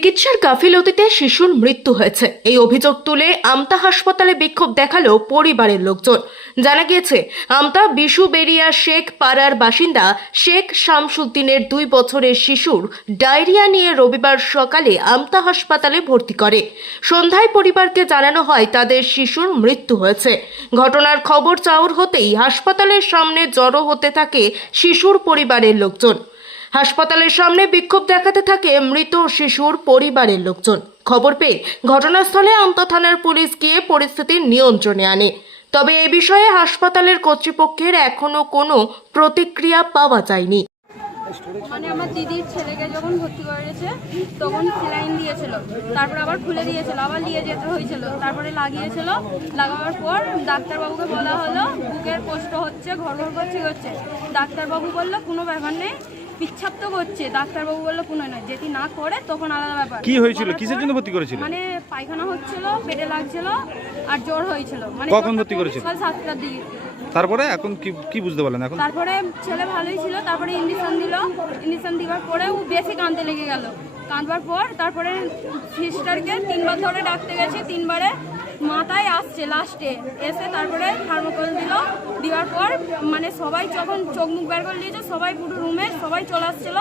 চিকিৎসার গাফিলতিতে শিশুর মৃত্যু হয়েছে। এই অভিযোগ তুলে আমতা হাসপাতালে বিক্ষোভ দেখাল পরিবারের লোকজন। জানা গিয়েছে, আমতা বিশু বিশুবেরিয়া শেখ পাড়ার বাসিন্দা শেখ শামসুদ্দিনের দুই বছরের শিশুর ডায়রিয়া নিয়ে রবিবার সকালে আমতা হাসপাতালে ভর্তি করে। সন্ধ্যায় পরিবারকে জানানো হয়, তাদের শিশুর মৃত্যু হয়েছে। ঘটনার খবর চাউর হতেই হাসপাতালের সামনে জড়ো হতে থাকে শিশুর পরিবারের লোকজন। হাসপাতালের সামনে বিক্ষোভ দেখাতে থাকে মৃত শিশুর পরিবারের লোকজন। খবর পেয়ে ঘটনাস্থলে আমতা থানার পুলিশ গিয়ে পরিস্থিতি নিয়ন্ত্রণে আনে। তবে এ বিষয়ে হাসপাতালের কর্তৃপক্ষের এখনও কোনো প্রতিক্রিয়া পাওয়া যায়নি। মানে আমার দিদির ছেলেকে যখন ভর্তি করেছে, তখন সেলাইন দিয়েছিল। তারপর আবার খুলে দিয়েছিল, আবার নিয়ে যেতে হয়েছিল। তারপরে লাগিয়েছিল। লাগানোর পর ডাক্তারবাবুকে বলা হলো, বুকের কষ্ট হচ্ছে ঘর ঘর করছে। হচ্ছে ডাক্তারবাবু বলল, কোনো ব্যাপার নেই পিচ্ছাপ তো করছে ডাক্তারবাবু বলল কোনো নয়। যদি না করে তখন আলাদা ব্যাপার। কি হয়েছিল? কিসের জন্য ভর্তি করেছিল? মানে পায়খানা হচ্ছিল পেটে লাগছিল আর জ্বর হয়েছিল। মানে কখন ভর্তি করেছিল? সকাল সাতটার দিকে। তারপরে? এখন কি কি বুঝতে পারলেন এখন? তারপরে ছেলে ভালোই ছিল তারপরে ইঞ্জেকশন দিল। ইঞ্জেকশন দেওয়ার পরে ও বেশি কাঁদতে লেগে গেল। কাঁদবার পর তারপরে সিস্টারকে তিনবার ধরে ডাকতে গেছে তিনবারে। মাথায় আসছে লাস্টে এসে তারপরে থার্মোকল দিল। দেওয়ার পর মানে সবাই যখন চোখ মুখ বের করে দিয়েছে সবাই পুরো রুমে সবাই চলে আসছিল।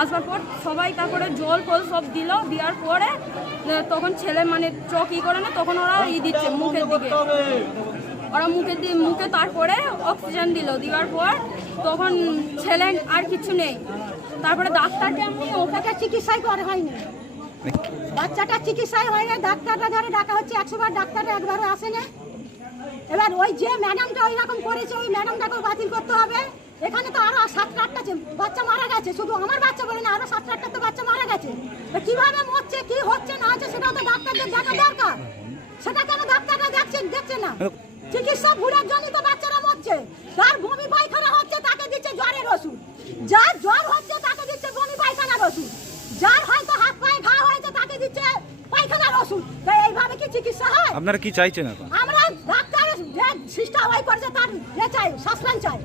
আসবার পর সবাই তারপরে জল ফল সব দিল। দেওয়ার পরে তখন ছেলে মানে চোখ ই করে না তখন ওরা ই দিচ্ছে মুখের দিকে। ওরা মুখে দিয়ে মুখে তারপরে অক্সিজেন দিল। দেওয়ার পর তখন ছেলে আর কিছু নেই। তারপরে ডাক্তারকে আমি ওটাকে চিকিৎসাই করা হয়নি। বাচ্চাটা চিকিৎসাই হয়নি ডাক্তাররা ধরে ডাকা হচ্ছে একশো ডাক্তাররা একবারও আসে না এবার ওই যে ম্যাডামটা ওই রকম করেছে, ওই ম্যাডামটাকেও বাতিল করতে হবে। এখানে তো আরও সাতটা আটটা বাচ্চা মারা গেছে। শুধু আমার বাচ্চা বলে না, আরও সাতটা আটটা তো বাচ্চা মারা গেছে। কীভাবে মরছে, কি হচ্ছে, না হচ্ছে, সেটাও তো ডাক্তারদের দেখা দরকার। সেটা কেন ডাক্তাররা দেখছে দেখছে না? চিকিৎসা ভুলের জন্যই তো বাচ্চারা মরছে। যার বমি পায়খানা হচ্ছে, তাকে দিচ্ছে জ্বরের ওষুধ। যার জ্বর হচ্ছে তাকে দিচ্ছে বমি পায়খানার ওষুধ যার হয়তো হাত পায়ে ঘা হয়েছে তাকে দিচ্ছে পায়খানার ওষুধ তো এইভাবে কি চিকিৎসা হয় আপনারা কি চাইছেন এখন? আমরা ডাক্তার যে ওয়াই করেছে তার চাই সাসপেন্ড চাই।